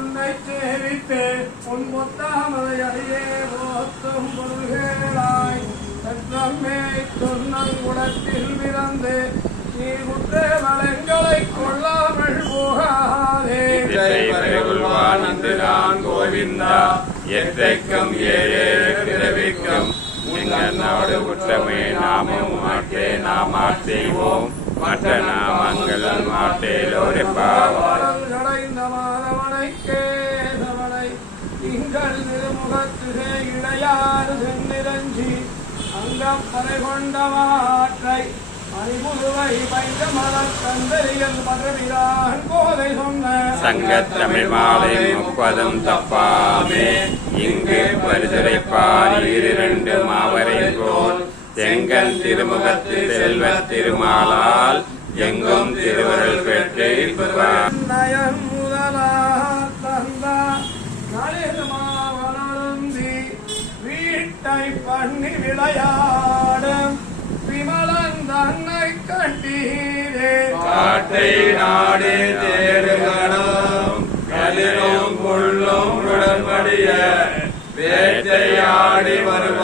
உன்னை சேவித்து உன் முத்தாமதை அடியே போத்தும் பொருள்களாய் சற்றமே துன்னங்குடத்தில் பிறந்து நீ குற்ற வளங்களை கொள்ளாமல் போகாதே. நந்திரான் கோவிந்தா எத்தைக்கும் ஏழேழு பிறவிக்கும் நாடு குற்றமே நாமும் மாட்டே நாம் செய்வோம் மற்ற நாமங்கள் மாட்டேலோரை பாவம் கடைந்த மாதவனை கேசவனை திங்கள் திருமுகத்திலே இளையாறு சென்னிரஞ்சி அங்கம் பறை கொண்ட மாற்றை அறிமுதுவை பைந்த மலர் தந்தரியல் பதவிரான் கோதை சொன்ன சங்கத்தமிழ் மாலை முப்பதும் தப்பாமே இங்கு பரிசுரைப்பார் இரண்டு மாவரை போல் செங்கல் திருமுகத்து செல்வ திருமாலால் எங்கும் திருவருள் பெற்று நயன் முதலா தந்தா நளிர்மாவனருந்தி வீட்டை பண்ணி விளையாடும் விமலன் தன்னை கண்டீரே. காட்டை நாடு தேடுகணும் கலிலும் புள்ளும் உடன்படிய வேட்டையாடி வருக